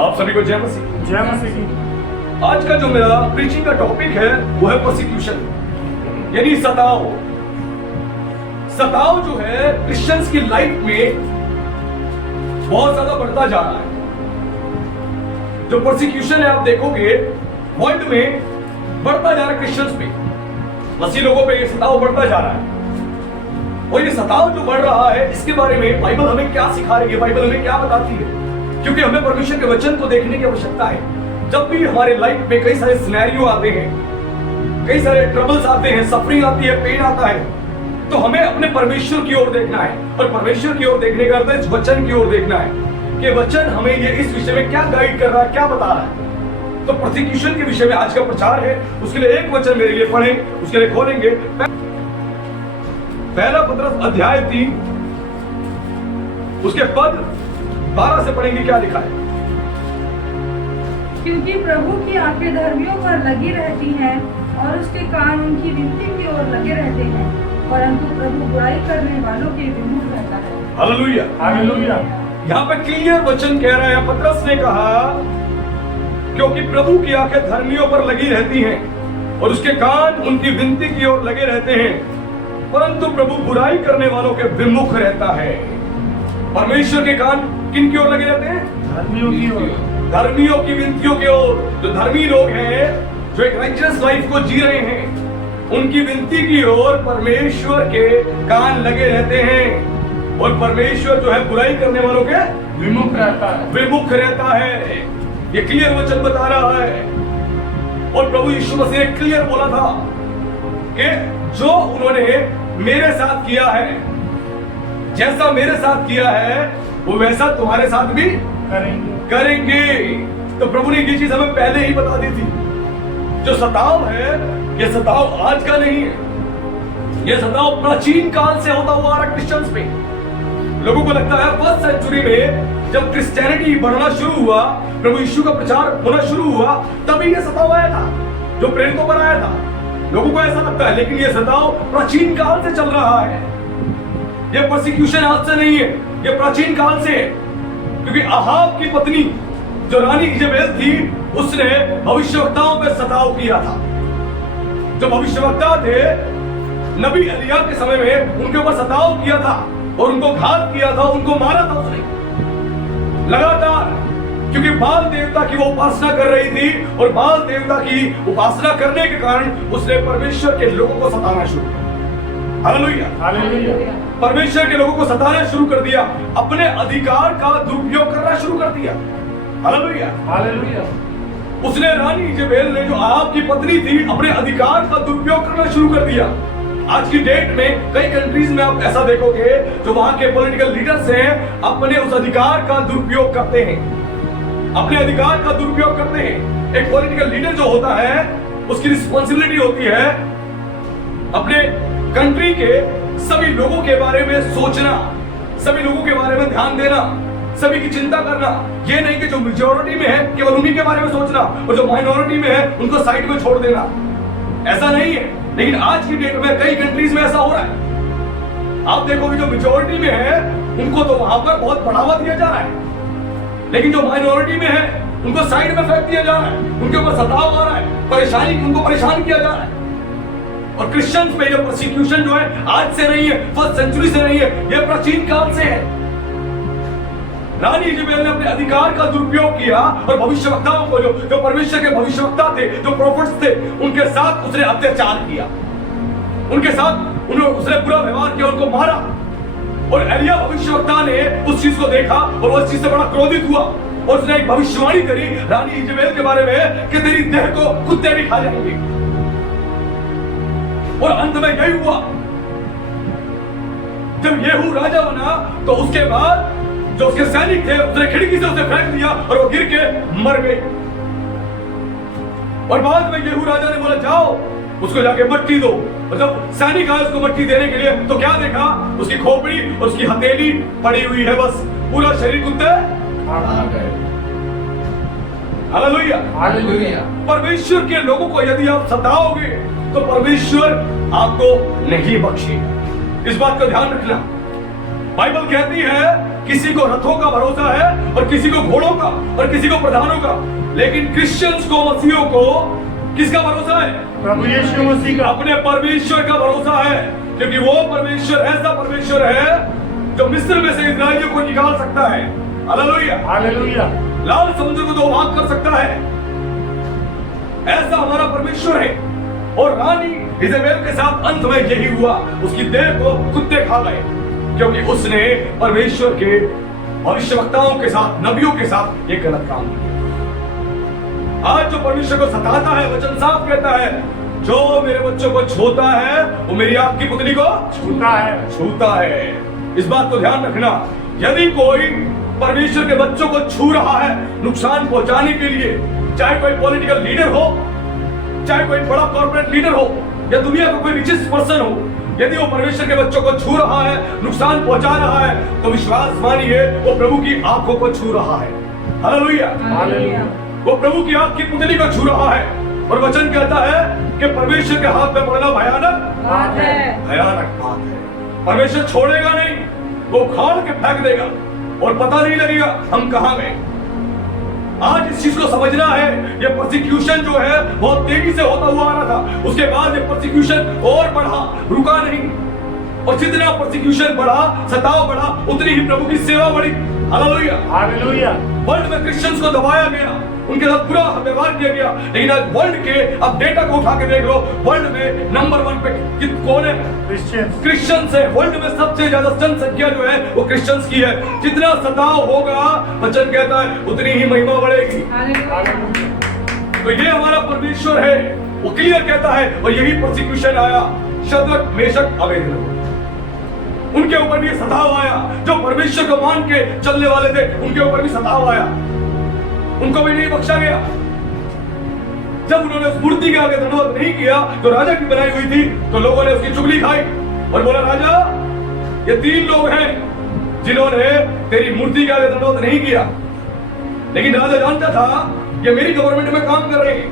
आप सभी को जय मसीह। जय मसीह की। आज का जो मेरा प्रीचिंग का टॉपिक है वो है परसिक्यूशन, यानी सताव। सताव जो है क्रिश्चियंस की लाइफ में बहुत ज्यादा बढ़ता जा रहा है। जो परसिक्यूशन है आप देखोगे वर्ल्ड में बढ़ता जा रहा है, क्रिश्चियंस पे, मसीह लोगों पे ये सताव बढ़ता जा रहा है। और ये सताव जो बढ़ रहा है इसके बारे में बाइबल हमें क्या सिखा रही है, बाइबल हमें क्या बताती है, क्योंकि हमें परमेश्वर के वचन को देखने की आवश्यकता है। जब भी हमारे लाइफ में कई सारे सिनेरियो आते हैं, कई सारे ट्रबल्स आते हैं, सफरिंग आती है, पेन आता है, तो हमें अपने परमेश्वर की ओर देखना है। और परमेश्वर की ओर देखने का अर्थ है वचन की ओर देखना है कि वचन हमें ये इस विषय में क्या गाइड कर रहा है, क्या बता रहा है। तो परसिक्यूशन के विषय में आज का प्रचार है। उसके लिए एक वचन मेरे लिए पढ़ें, उसके लिए खोलेंगे पहला पत्रस अध्याय 3 उसके पद 12 से पढ़ेंगे। क्या लिखा है? क्योंकि प्रभु की आंखें धर्मियों पर लगी रहती हैं और उसके कान उनकी विनती की ओर लगे रहते हैं, परंतु प्रभु बुराई करने वालों के विमुख रहता है। Hallelujah, hallelujah. यहाँ पे क्लियर वचन कह रहा है, पतरस ने कहा क्योंकि प्रभु की आंखें धर्मियों पर लगी रहती हैं और उसके कान उनकी विनती की ओर लगे रहते हैं, परंतु प्रभु बुराई करने वालों के विमुख रहता है। परमेश्वर के कान किन की ओर लगे रहते हैं? धर्मियों की ओर, धर्मियों की विनतियों की ओर। जो धर्मी लोग हैं, जो एक राइचियस लाइफ को जी रहे हैं, उनकी विनती की ओर परमेश्वर के कान लगे रहते हैं। और परमेश्वर जो है बुराई करने वालों के विमुख रहता है, विमुख रहता है। ये क्लियर वचन बता रहा है। और प्रभु यीशु मसीह ने क्लियर बोला था कि जो उन्होंने मेरे साथ किया है, जैसा मेरे साथ किया है वो वैसा तुम्हारे साथ भी करेंगे। तो प्रभु ने ये चीज हमें पहले ही बता दी थी। जो सताव है ये सताव आज का नहीं है, ये सताव प्राचीन काल से होता हुआ आ रहा क्रिश्चियंस पे। लोगों को लगता है फर्स्ट सेंचुरी में जब क्रिश्चियनिटी बढ़ना शुरू हुआ, प्रभु यीशु का प्रचार होना शुरू हुआ, तभी ये सताव आया था जो प्रेरितों पर आया था। लोगों को ऐसा लगता है, लेकिन ये सताव प्राचीन काल से चल रहा है। ये परसिक्यूशन आज से नहीं है, ये प्राचीन काल से है। क्योंकि अहाब की पत्नी जो रानी इजेबेल थी, उसने भविष्यवक्ताओं पे सताव किया था। जो भविष्यवक्ता थे, नबी एलिया के समय में उनके ऊपर सताव किया था और उनको घात किया था, उनको मारा था उसने लगातार, क्योंकि बाल देवता की वो उपासना कर रही थी। और बाल देवता की उपासना करने के कारण उसने परमेश्वर के लोगों को सताना शुरू किया। Hallelujah, hallelujah. परमेश्वर के लोगों को सताना शुरू कर दिया, अपने अधिकार का दुरुपयोग करना शुरू कर दिया। Hallelujah, hallelujah. उसने रानी इजेबेल ने जो अहाब की पत्नी थी, अपने अधिकार का दुरुपयोग करना शुरू कर दिया। आज की डेट में कई कंट्रीज में आप ऐसा देखोगे, जो वहां के पॉलिटिकल लीडर्स हैं, अपने उस अधिकार का दुरुपयोग करते हैं, अपने अधिकार का दुरुपयोग करते हैं। एक पॉलिटिकल लीडर जो होता है, उसकी रिस्पॉन्सिबिलिटी होती है अपने कंट्री के सभी लोगों के बारे में सोचना, सभी लोगों के बारे में ध्यान देना, सभी की चिंता करना। ये नहीं कि जो मेजॉरिटी में है केवल उन्हीं के बारे में सोचना और जो माइनॉरिटी में है उनको साइड में छोड़ देना। ऐसा नहीं है, लेकिन आज की डेट में कई कंट्रीज में ऐसा हो रहा है। आप देखोगे जो मेजॉरिटी में है उनको तो वहां पर बहुत बढ़ावा दिया जा रहा है, लेकिन जो माइनॉरिटी में है उनको साइड में फेंक दिया जा रहा है, उनके ऊपर सताव आ रहा है, परेशानी, उनको परेशान किया जा रहा है। और क्रिश्चियंस पे ये परसिक्यूशन जो है आज से नहीं है, फर्स्ट सेंचुरी से नहीं है, ये प्राचीन काल से है। रानी इजेबेल ने अपने अधिकार का दुरुपयोग किया और भविष्यवक्ताओं को, जो परमेश्वर के भविष्यवक्ता थे, जो प्रोफेट्स थे, उनके साथ उसने अत्याचार किया, उनके साथ उसने बुरा व्यवहार किया, उनको मारा। और एलिया भविष्यवक्ता ने उस चीज को देखा और उस चीज से बड़ा क्रोधित हुआ और उसने एक भविष्यवाणी करी रानी इजेबेल के बारे में कि तेरी देह को कुत्ते भी खा जाएंगे। और अंत में यही हुआ, जब येहू राजा बना तो उसके बाद जो उसके सैनिक थे उसने खिड़की से उसे फेंक दिया और वो गिर के मर गए। और बाद में येहू राजा ने बोला जाओ उसको जाके मट्टी दो। और जब सैनिक आए उसको मट्टी देने के लिए तो क्या देखा, उसकी खोपड़ी और उसकी हथेली पड़ी हुई है, बस पूरा शरीर कुत्ते खा गए। Hallelujah, hallelujah. परमेश्वर के लोगों को यदि आप सताओगे तो परमेश्वर आपको नहीं बख्शेगा। इस बात का ध्यान रखना। बाइबल कहती है किसी को रथों का भरोसा है और किसी को घोड़ों का और किसी को प्रधानों का, लेकिन क्रिश्चियंस को, मसीहों को किसका भरोसा है? प्रभु यीशु मसीह का। अपने परमेश्वर का भरोसा है, क्योंकि वो परमेश्वर ऐसा परमेश्वर है जो मिस्र में से इस्राएलियों को निकाल सकता है। Hallelujah, hallelujah. लाल समुद्र को दो भाग कर सकता है, ऐसा हमारा परमेश्वर है। और रानी इजेबेल के साथ अंत में यही हुआ, उसकी देह को कुत्ते खा गए, क्योंकि उसने परमेश्वर के भविष्यवक्ताओं के साथ, नबियों के साथ ये गलत काम किया। आज जो परमेश्वर को सताता है, वचन साफ कहता है, जो मेरे बच्चों को छूता है वो मेरी आग की पुतली को छूता है। इस बात को ध्यान रखना, यदि कोई परमेश्वर के बच्चों को छू रहा है नुकसान पहुंचाने के लिए, चाहे कोई पॉलिटिकल लीडर हो, चाहे कोई बड़ा कॉर्पोरेट लीडर हो, या दुनिया का कोई रिचेस्ट पर्सन हो, यदि वो परमेश्वर के बच्चों को छू रहा है, नुकसान पहुंचा रहा है, तो विश्वास मानिए वो प्रभु की आंखों को छू रहा है। Hallelujah, hallelujah. वो प्रभु की आंख की पुतली को छू रहा है। और वचन कहता है कि परमेश्वर के हाथ में पड़ना भयानक बात है। भयानक बात है। परमेश्वर छोड़ेगा नहीं, वो उखाड़ के फेंक देगा और पता नहीं लगेगा हम कहां गए। आज इस चीज को समझना है, ये परसिक्यूशन जो है बहुत तेजी से होता हुआ आ रहा था, उसके बाद ये परसिक्यूशन और बढ़ा, रुका नहीं। और जितना परसिक्यूशन बढ़ा, सताव बढ़ा, उतनी ही प्रभु की सेवा बढ़ी। Hallelujah, hallelujah. वर्ल्ड में क्रिश्चियंस को दबाया गया, उनके साथ बुरा व्यवहार किया गया, लेकिन आज वर्ल्ड के, अब डेटा को उठा के देख लो, वर्ल्ड में नंबर 1 पे कौन है? क्रिश्चियंस है। वर्ल्ड में सबसे ज्यादा जनसंख्या जो है वो क्रिश्चियंस की है। जितना सताव होगा, वचन कहता है उतनी ही महिमा बढ़ेगी। हालेलुया। तो ये हमारा परमेश्वर है, वो क्लियर कहता है। और यही परसिक्यूशन आया शद्रक, मेशक, अबेदनगो, उनके ऊपर भी सताव आया। जो परमेश्वर को मान के चलने वाले थे, उनके ऊपर भी सताव आया, उनको भी नहीं बख्शा गया। जब उन्होंने उस मूर्ति के आगे दंडवत नहीं किया जो राजा की बनाई हुई थी, तो लोगों ने उसकी चुगली खाई और बोला, राजा ये 3 लोग हैं जिन्होंने तेरी मूर्ति के आगे दंडवत नहीं किया। लेकिन राजा जानता था कि मेरी गवर्नमेंट में काम कर रहे हैं,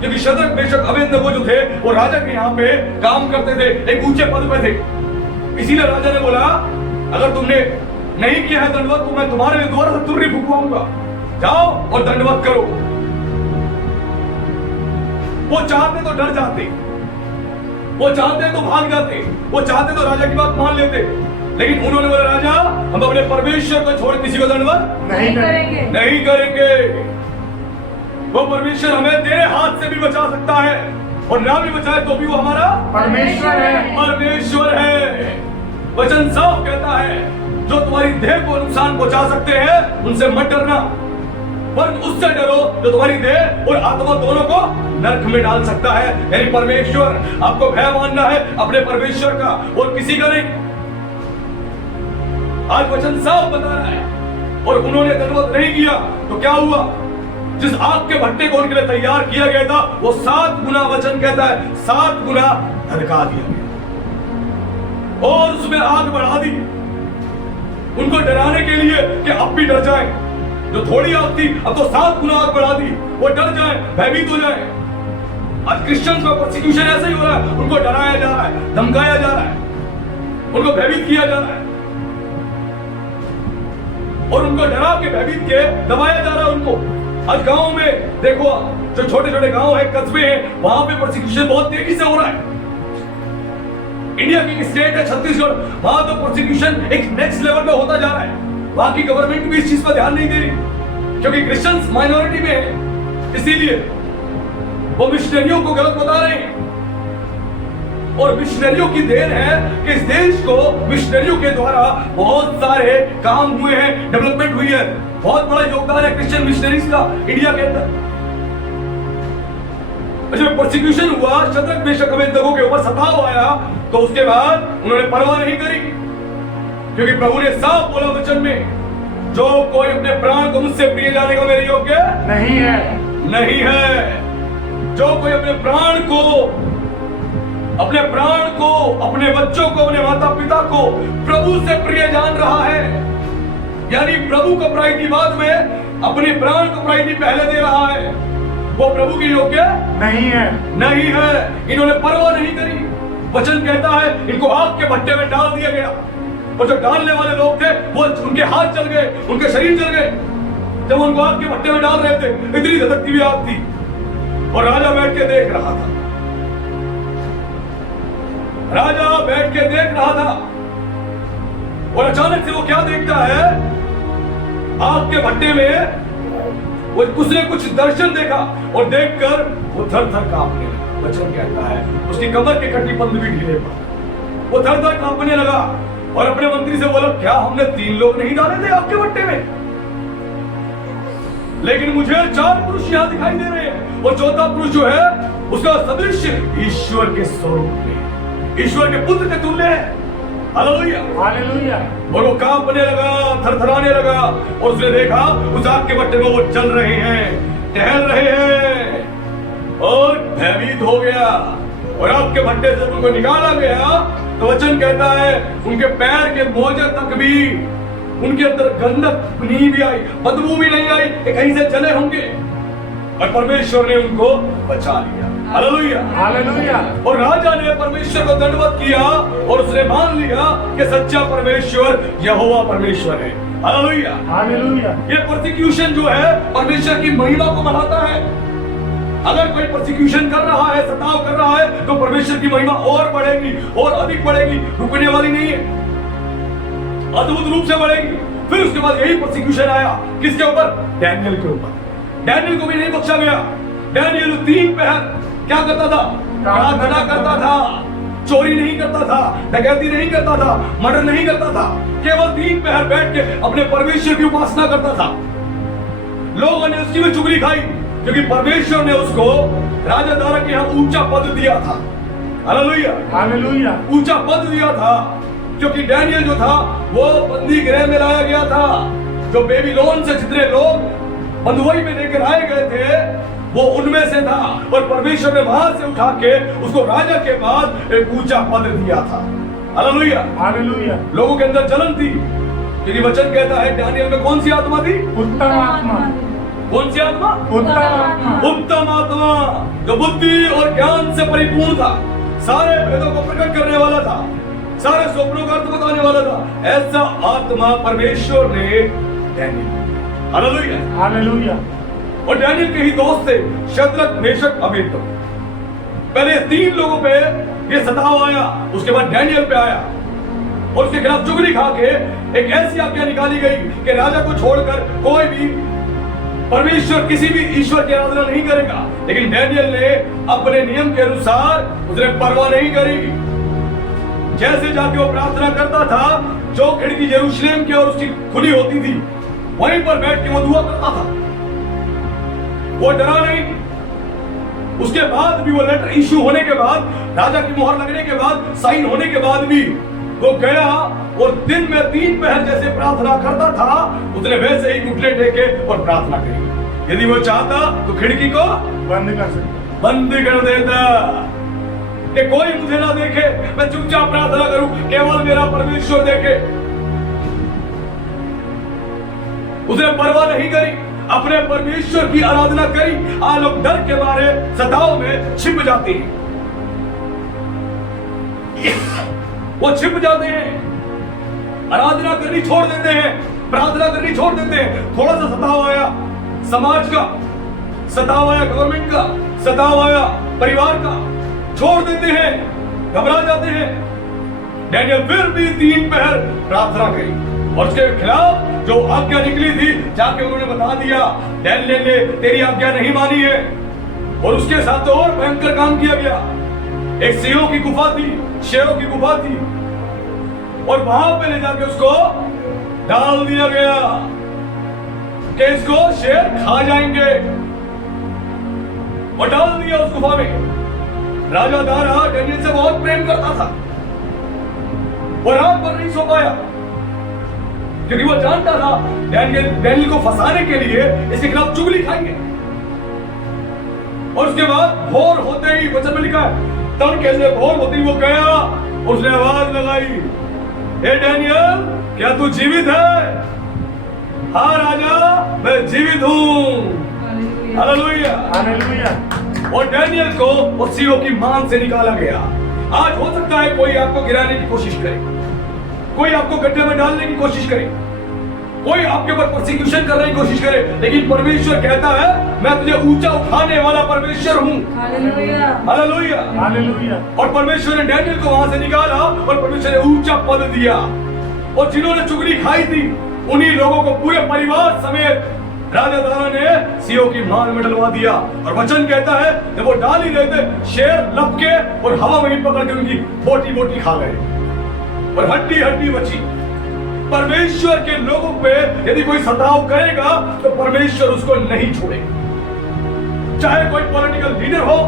क्योंकि शद्रक, मेशक, अबेदनगो जो थे वो राजा के यहाँ पे काम करते थे, एक ऊंचे पद पे थे। इसीलिए राजा ने बोला, अगर तुमने नहीं किया है दंडवत तो मैं तुम्हारे लिए दोबारा से तुर्री फुकवाऊंगा, जाओ और दंडवत करो। वो चाहते तो डर जाते, वो चाहते तो भाग जाते, वो चाहते तो राजा की बात मान लेते, लेकिन उन्होंने बोला, राजा हम अपने परमेश्वर को छोड़ किसी को दंडवत नहीं करेंगे। नहीं करेंगे। वो परमेश्वर हमें तेरे हाथ से भी बचा सकता है, और ना भी बचाए तो भी वो हमारा परमेश्वर है। परमेश्वर है। वचन साफ कहता है, जो तुम्हारी देह को नुकसान पहुंचा सकते हैं उनसे मत डरना, पर उससे डरो जो तुम्हारी देह और आत्मा दोनों को नरक में डाल सकता है। यानी परमेश्वर, आपको भय मानना है अपने परमेश्वर का और किसी का नहीं। आज वचन साफ बता रहा है। और उन्होंने दंडवत नहीं किया तो क्या हुआ? जिस आग के भट्टे को उनके लिए तैयार किया गया था, वो 7 गुना, वचन कहता है 7 गुना धधका दिया गया और उसमें आग बढ़ा दी, उनको डराने के लिए कि अब भी डर जाए। जो थोड़ी आग थी अब तो 7 गुना आग बढ़ा दी, वो डर जाए, भयभीत हो जाए। आज क्रिश्चियंस का परसिक्यूशन ऐसे ही हो रहा है, उनको डराया जा रहा है, धमकाया जा रहा है, उनको भयभीत किया जा रहा है, और उनको डरा के, भयभीत के दबाया जा रहा है उनको। आज गांव में देखो, जो छोटे छोटे गांव है, कस्बे हैं, वहां पे परसिक्यूशन बहुत तेजी से हो रहा है। इंडिया की स्टेट है छत्तीसगढ़, वहां तो परसिक्यूशन एक नेक्स्ट लेवल पे होता जा रहा है। वहां की गवर्नमेंट भी इस चीज पर ध्यान नहीं दे रही, क्योंकि क्रिश्चियंस माइनॉरिटी में है, इसीलिए वो मिशनरियों को गलत बता रहे हैं। और मिशनरियों की देन है कि इस देश को मिशनरियों के द्वारा बहुत सारे काम हुए हैं, डेवलपमेंट हुई है, बहुत बड़ा योगदान है क्रिश्चियन मिशनरीज का इंडिया के अंदर। जब परसिक्यूशन हुआ, शद्रक, मेशक, अबेदनगो के ऊपर सताव आया, तो उसके बाद उन्होंने परवाह नहीं करी, क्योंकि प्रभु ने साफ बोला वचन में, जो कोई अपने प्राण को मुझसे प्रिय जाने को मेरे योग्य नहीं है। नहीं है। जो कोई अपने प्राण को, अपने बच्चों को, अपने माता पिता को प्रभु से प्रिय जान रहा है, यानी प्रभु को प्रायोरिटी बाद में, अपने प्राण को प्रायोरिटी पहले दे रहा है, वो प्रभु के योग्य नहीं है। नहीं है। इन्होंने परवाह नहीं करी। वचन कहता है इनको आग के भट्टे में डाल दिया गया। और जो डालने वाले लोग थे वो उनके हाथ जल गए, उनके शरीर जल गए जब उनको आग के भट्टे में डाल रहे थे। इतनी धधकती हुई आग थी और राजा बैठ के देख रहा था। राजा बैठ के देख रहा था और अचानक से वो क्या देखता है, आग के भट्टे में वो उसने कुछ दर्शन देखा और देखकर वो थर-थर कांपने लगा। वचन कहता है उसकी कमर के कटीबंध भी ढीले पड़, वो थर-थर कांपने लगा और अपने मंत्री से बोला, क्या हमने 3 लोग नहीं डाले थे आग के भट्टे में? लेकिन मुझे 4 पुरुष यहाँ दिखाई दे रहे हैं और चौथा पुरुष जो है उसका सदृश ईश्वर के स्वरूप में, ईश्वर के पुत्र के तुल्य है। Hallelujah, hallelujah. और वो कांपने लगा, थरथराने लगा और उसने देखा उस आग के भट्टे में वो चल रहे हैं, टहल रहे हैं और भयभीत हो गया। और आग के भट्टे से उनको निकाला गया तो वचन कहता है उनके पैर के मोजे तक भी उनके अंदर गंधक नहीं भी आई, बदबू भी नहीं आई कि कहीं से जले होंगे, और परमेश्वर ने उनको बचा लिया। Hallelujah, hallelujah. और राजा ने परमेश्वर को दंडवत किया और उसने मान लिया कि सच्चा परमेश्वर यहोवा परमेश्वर है। Hallelujah, hallelujah. ये प्रोसिक्यूशन जो है परमेश्वर की महिमा को बढ़ाता है। अगर कोई प्रोसिक्यूशन कर रहा है, सताव कर रहा है, तो परमेश्वर की महिमा और बढ़ेगी और अधिक बढ़ेगी, रुकने वाली नहीं है, अद्भुत रूप से बढ़ेगी। फिर उसके बाद यही प्रोसिक्यूशन आया किसके ऊपर? डैनियल के ऊपर। डैनियल को भी नहीं बख्शा गया। डैनियल 3 पहर क्या करता था? प्रार्थना करता था, चोरी नहीं करता था, डकैती नहीं करता था, मर्डर नहीं करता था, केवल 3 पहर बैठ के अपने परमेश्वर की उपासना करता था। लोगों ने उसकी भी चुगली खाई क्योंकि परमेश्वर ने उसको राजा दारा के यहाँ ऊंचा पद दिया था। Hallelujah, hallelujah. ऊंचा पद दिया था क्योंकि डैनियल जो था वो बंदी गृह में लाया गया था। जो बेबीलोन से जितने लोग बंधुआई में लेकर आए गए थे वो उनमें से था और परमेश्वर ने वहां से उठा के उसको राजा के बाद एक ऊंचा पद दिया था। Hallelujah, hallelujah. लोगों के अंदर जलन थी क्योंकि वचन कहता है डैनियल में कौन सी आत्मा थी? उत्तम आत्मा। कौन सी आत्मा? उत्तम आत्मा। उत्तम आत्मा जो बुद्धि और ज्ञान से परिपूर्ण था, सारे भेदों को प्रकट करने वाला था, सारे स्वप्नों का अर्थ बताने वाला था। ऐसा आत्मा परमेश्वर ने डैनियल, हालेलुया, हालेलुया। और डैनियल के ही दोस्त थे शद्रक, मेशक, अबेदनगो। पहले 3 लोगों पे ये सताव आया, उसके बाद डैनियल पे आया और उसके खिलाफ चुगली खा के एक ऐसी आज्ञा निकाली गई कि राजा को छोड़कर कोई भी परमेश्वर किसी भी ईश्वर की आराधना नहीं करेगा। लेकिन डैनियल ने अपने नियम के अनुसार उसने परवाह नहीं करी। जैसे जाके वो प्रार्थना करता था, जो खिड़की यरूशलेम की और उसकी खुली होती थी वहीं पर बैठ के वो दुआ करता था। वो डरा नहीं। उसके बाद भी वो लेटर इशू होने के बाद, राजा की मोहर लगने के बाद, साइन होने के बाद भी वो गया और दिन में 3 पहर जैसे प्रार्थना करता था, उसने वैसे ही घुटने टेके और प्रार्थना करी। यदि वो चाहता तो खिड़की को बंद कर सकते। बंद कर देता कि कोई मुझे ना देखे, मैं चुपचाप प्रार्थना करूं, केवल मेरा परमेश्वर देखे। उसने परवाह नहीं करी, अपने परमेश्वर की आराधना करी। आज लोग डर के मारे सताव में छिप जाते हैं, वो छिप जाते हैं, आराधना करनी छोड़ देते हैं, प्रार्थना करनी छोड़ देते हैं। थोड़ा सा सताव आया समाज का, सताव आया गवर्नमेंट का, सताव आया परिवार का, छोड़ देते हैं, घबरा जाते हैं। डैनियल फिर भी 3 पहर प्रार्थना करी और उसके खिलाफ जो आज्ञा निकली थी जाके उन्होंने बता दिया, डैनियल ने तेरी आज्ञा नहीं मानी है। और उसके साथ तो और भयंकर काम किया गया। एक सिंहों की गुफा थी, शेरों की गुफा थी और वहां पे ले जाके उसको डाल दिया गया कि इसको शेर खा जाएंगे और डाल दिया उस गुफा में। राजा दारा डैनियल से बहुत प्रेम करता था और रात भर नहीं सो पाया क्योंकि वो जानता था डैनियल को फंसाने के लिए इसके खिलाफ चुगली खाएंगे। और उसके बाद भोर होते ही, वचन में लिखा है, तब कैसे भोर होते ही वो गया, उसने आवाज लगाई, हे डैनियल क्या तू जीवित है? हाँ राजा मैं जीवित हूँ। Hallelujah, hallelujah. और डैनियल को उस सिंहों की मान से निकाला गया। आज हो सकता है कोई आपको गिराने की कोशिश करे, कोई आपको गड्ढे में डालने की कोशिश करे, कोई आपके ऊपर परसिक्यूशन करने की कोशिश करे, लेकिन परमेश्वर कहता है मैं तुझे ऊंचा उठाने वाला परमेश्वर हूं। हालेलुया। हालेलुया। हालेलुया। और परमेश्वर ने डैनियल को वहां से निकाला और परमेश्वर ने ऊंचा पद दिया। और जिन्होंने चुगली खाई थी उन्हीं लोगों को पूरे परिवार समेत राजा दारा ने सीओ की मार में डलवा दिया। और वचन कहता है जब वो डाल ही रहे थे, शेर लपके और हवा में ही पकड़ के उनकी बोटी बोटी खा गए और हड्डी हड्डी बची। परमेश्वर के लोगों पे यदि कोई सताव करेगा तो परमेश्वर उसको नहीं छोड़ेगा। चाहे कोई पॉलिटिकल लीडर हो,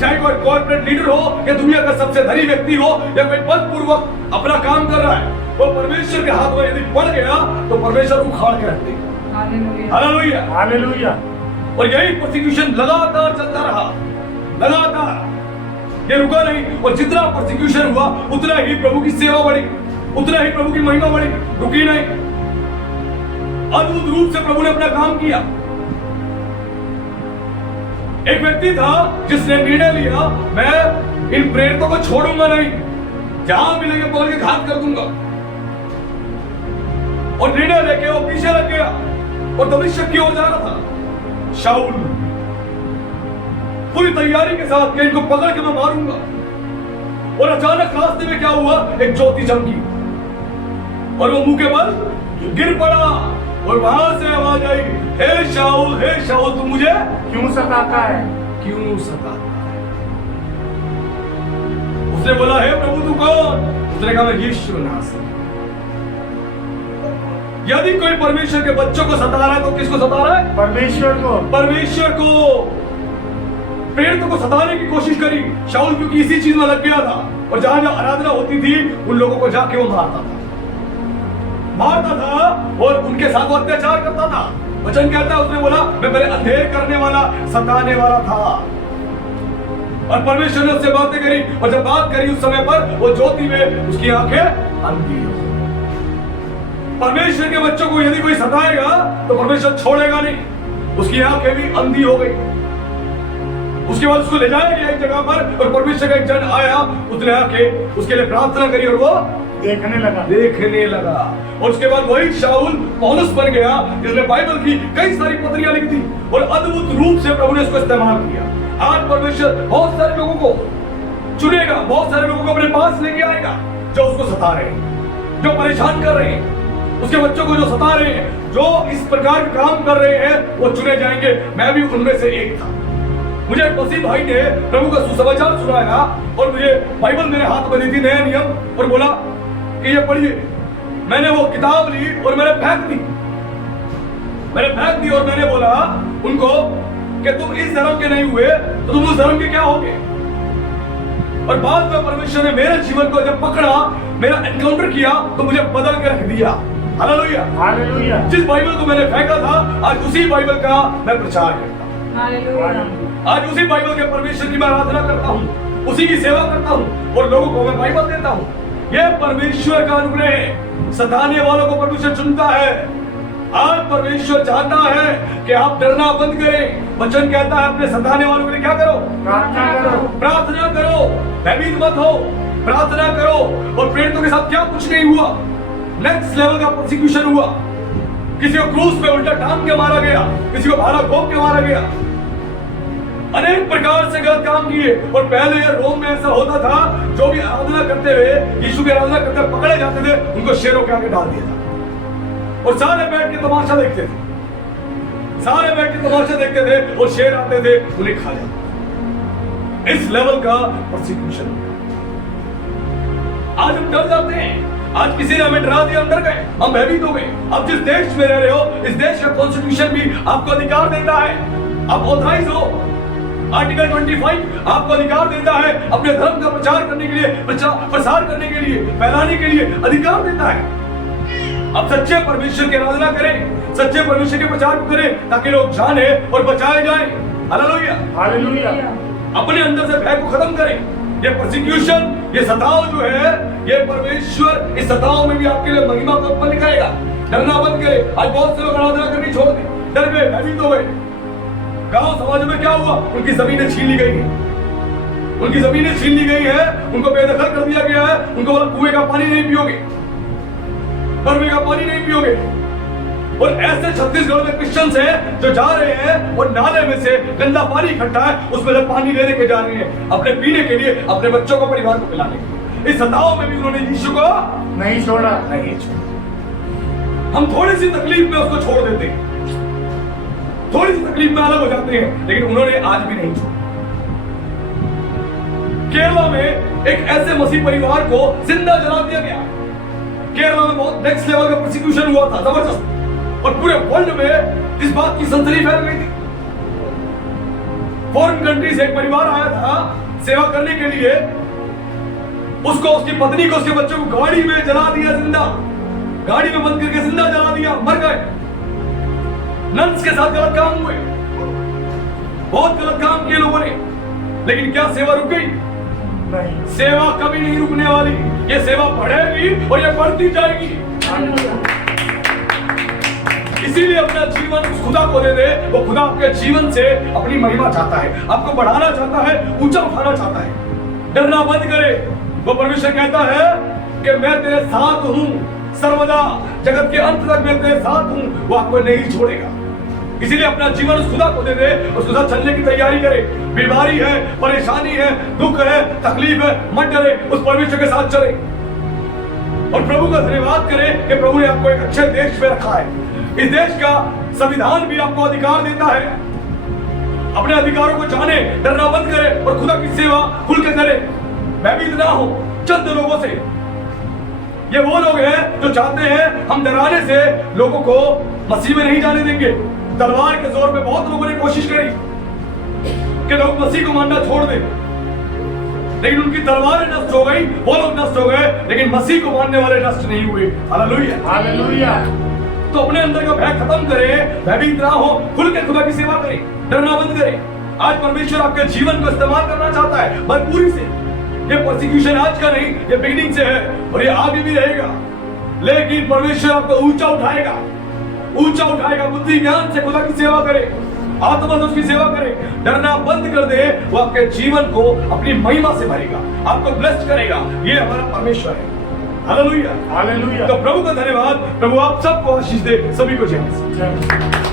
चाहे कोई कॉर्पोरेट लीडर हो, या दुनिया का सबसे धनी व्यक्ति हो, या कोई बलपूर्वक अपना काम कर रहा है, वो परमेश्वर के हाथ में यदि पड़ गया तो परमेश्वर उखाड़ के रख देगा। हालेलुया। हालेलुया। और यही प्रोसिक्यूशन लगातार चलता रहा, लगातार, ये रुका नहीं। और जितना प्रोसिक्यूशन हुआ उतना ही प्रभु की सेवा बढ़ी, उतना ही प्रभु की महिमा बढ़ी, रुकी नहीं। अद्भुत रूप से प्रभु ने अपना काम किया। एक व्यक्ति था जिसने निर्णय लिया मैं इन प्रेरितों को छोड़ूंगा नहीं, जहां मिलेंगे पकड़ के घात कर दूंगा। और निर्णय लेके वो पीछे लग गया और दमिश्क की ओर जा रहा था। शाऊल पूरी तैयारी के साथ कि इनको पकड़ के मैं मारूंगा। और अचानक रास्ते में क्या हुआ, एक ज्योति चमकी और वो मुंह के बल गिर पड़ा। और वहां से आवाज आई, हे शाऊल तू मुझे क्यों सताता है? क्यों सताता है? उसने बोला, हे प्रभु तू कौन? उसने कहा, मैं यीशु नासरी। यदि कोई परमेश्वर के बच्चों को सता रहा है तो किसको सता रहा है? परमेश्वर को। परमेश्वर को। प्रेरितों को सताने की कोशिश करी शाऊल, क्योंकि इसी चीज में लग गया था। और जहां जहां आराधना होती थी उन लोगों को जाके वो मारता था और उनके साथ वो अत्याचार करता था। वचन कहता है, उसने बोला मैं पहले अंधेर करने वाला, सताने वाला था। और परमेश्वर ने उससे बातें करी, और जब बात करी उस समय पर वो ज्योति में उसकी आंखें अंधी। परमेश्वर के बच्चों को यदि कोई सताएगा तो परमेश्वर छोड़ेगा नहीं। उसकी आंखें भी अंधी हो गई। उसके बाद उसको ले जाया गया एक जगह पर, और परमेश्वर का एक जन आया, उसने आके उसके लिए प्रार्थना करी और वो देखने लगा। और उसके बाद वही शाऊल पौलुस बन गया, जिसने बाइबल की कई सारी पत्रियां लिखी थी। और अद्भुत रूप से प्रभु ने इसको इस्तेमाल किया। आज परमेश्वर बहुत सारे लोगों को चुनेगा, बहुत सारे लोगों को अपने पास लेके आएगा जो उसको सता रहे हैं, जो परेशान कर रहे हैं, उसके बच्चों को जो सता रहे हैं, जो इस प्रकार काम कर रहे हैं, वो चुने जाएंगे। मैं भी उनमें से एक था। मुझे मसीह भाई ने प्रभु का सुसमाचार सुनाया और मुझे बाइबल मेरे हाथ में दी थी, नया नियम, और बोला कि ये पढ़िए। मैंने वो किताब ली और मैंने फेंक दी और मैंने बोला उनको कि तुम इस धर्म के नहीं हुए तो तुम उस धर्म के क्या होगे। और बाद में परमेश्वर ने मेरे जीवन को जब पकड़ा, मेरा एनकाउंटर किया, तो मुझे बदल के रख दिया। हालेलुया। हालेलुया। जिस बाइबल को मैंने फेंका था, आज उसी बाइबल का मैं प्रचार करता हूं। हालेलुया। आज उसी बाइबल के परमेश्वर की मैं आराधना करता हूं, उसी की सेवा करता हूं और लोगों को मैं बाइबल देता हूं। यह परमेश्वर का अनुग्रह है। सताने वालों को परमेश्वर चुनता है। आज परमेश्वर चाहता है कि आप डरना बंद करें। वचन कहता है अपने सताने वालों के लिए क्या करो? प्रार्थना करो। भयभीत मत हो, प्रार्थना करो। और प्रेरितों के साथ क्या कुछ नहीं हुआ, नेक्स्ट लेवल का प्रोसिक्यूशन हुआ। किसी को क्रूस पे उल्टा टांग के मारा गया, किसी को भाला घोंप के मारा गया, अनेक प्रकार से गलत काम किए। और पहले रोम में ऐसा होता था, जो भी आराधना करते हुए, यीशु की आराधना करते हुए पकड़े जाते थे, उनको शेरों के आगे डाल दिया था और सारे बैठ के तमाशा देखते थे। सारे बैठ के तमाशा देखते थे और शेर आते थे, उन्हें खा जाते। इस लेवल का प्रोसिक्यूशन। आज हम डर जाते हैं। आज किसी ने हमें डरा दिया, हम डर गए, हम भयभीत हो गए। अब जिस देश में रह रहे हो, इस देश का कॉन्स्टिट्यूशन भी आपको अधिकार देता है, आप ऑथराइज हो। आर्टिकल 25 आपको अधिकार देता है अपने धर्म का प्रचार करने के लिए, प्रसार करने के लिए, फैलाने के लिए अधिकार देता है। अब सच्चे परमेश्वर की आराधना करें, सच्चे परमेश्वर के प्रचार को करें, ताकि लोग जाने और बचाए जाएं। हालेलुया। हालेलुया। अपने अंदर से भय को खत्म करें। ये परसिक्यूशन, ये सताव जो है, ये परमेश्वर इस सताव में भी आपके लिए महिमा को उत्पन्न करेगा। डरना बंद करें। आज बहुत से लोग आराधना करनी छोड़ दी, डर गए, भयभीत हो गए। गांव समाज में क्या हुआ? उनकी जमीनें छीन ली गई हैं, उनकी जमीनें छीन ली गई है, उनको बेदखल कर दिया गया है। उनको बोला कुएं का पानी नहीं पियोगे। बर्मे का पानी नहीं पियोगे। और ऐसे छत्तीसगढ़ में क्रिश्चियंस हैं जो जा रहे हैं और नाले में से गंदा पानी इकट्ठा है, उसमें से पानी लेने के जा रहे हैं अपने पीने के लिए, अपने बच्चों को, परिवार को पिलाने के लिए। इस सताओं में भी उन्होंने यीशु को नहीं छोड़ा। नहीं छोड़ा। हम थोड़ी सी तकलीफ में उसको छोड़ देते हैं, थोड़ी सी तकलीफ में अलग हो जाते हैं, लेकिन उन्होंने आज भी नहीं छोड़ा। केरला में एक ऐसे मसीह परिवार को जिंदा जला दिया गया। केरला में बहुत नेक्स्ट लेवल का प्रोसिक्यूशन हुआ था, जबरदस्त, और पूरे वर्ल्ड में इस बात की सनसनी फैल गई थी। फॉरेन कंट्री से एक परिवार आया था सेवा करने के लिए, उसको, उसकी पत्नी को, उसके बच्चों को गाड़ी में जला दिया जिंदा, गाड़ी में बंद करके जिंदा जला दिया, मर गए। नन्स के साथ गलत काम हुए, बहुत गलत काम किए लोगों ने, लेकिन क्या सेवा रुक गई? नहीं। सेवा कभी नहीं रुकने वाली, ये सेवा बढ़ेगी और ये बढ़ती जाएगी। इसीलिए अपना जीवन उस खुदा को दे दे। वो खुदा आपके जीवन से अपनी महिमा चाहता है, आपको बढ़ाना चाहता है, ऊंचा उठाना चाहता है। डरना बंद करे। वो परमेश्वर कहता है कि मैं तेरे साथ हूं सर्वदा, जगत के अंत तक मैं तेरे साथ हूं, वो आपको नहीं छोड़ेगा। इसीलिए अपना जीवन उस खुदा को दे दे, उसके साथ चलने की तैयारी करे। बीमारी है, परेशानी है, दुख है, तकलीफ है, मत डरे, उस परमेश्वर के साथ चले और प्रभु का धन्यवाद करें कि प्रभु ने आपको एक अच्छे देश में रखा है। इस देश का संविधान भी आपको अधिकार देता है। अपने अधिकारों को जाने, डरना बंद करे और खुदा की सेवा खुल के करे। मैं भी इतना हूं चंद लोगों से, ये वो लोग हैं जो चाहते हैं हम डराने से लोगों को मसीह में नहीं जाने देंगे। तलवार के जोर पे बहुत लोगों ने कोशिश करी कि लोग मसीह को मानना छोड़ दें, लेकिन उनकी तलवारें नष्ट हो गई, वो लोग नष्ट हो गए, लेकिन मसीह को मानने वाले नष्ट नहीं हुए। Hallelujah, hallelujah. तो अपने अंदर का भय खत्म करें, भयभीत ना हो, खुल के खुदा की सेवा करें, डरना बंद करें। आज परमेश्वर आपके जीवन को इस्तेमाल करना चाहता है भरपूरी से। ये परसिक्यूशन आज का नहीं, ये बिगिनिंग से है और ये आगे भी रहेगा, लेकिन परमेश्वर आपको ऊंचा उठाएगा, ऊंचा उठाएगा। बुद्धि ज्ञान से खुदा की सेवा करें, आत्मा से उसकी सेवा करें, डरना बंद कर दे। वो आपके जीवन को अपनी महिमा से भरेगा, आपको ब्लेस्ड करेगा। ये हमारा परमेश्वर है। Hallelujah, hallelujah. तो प्रभु का धन्यवाद। प्रभु आप सबको आशीष दे, सभी को जय मसीह। जय मसीह।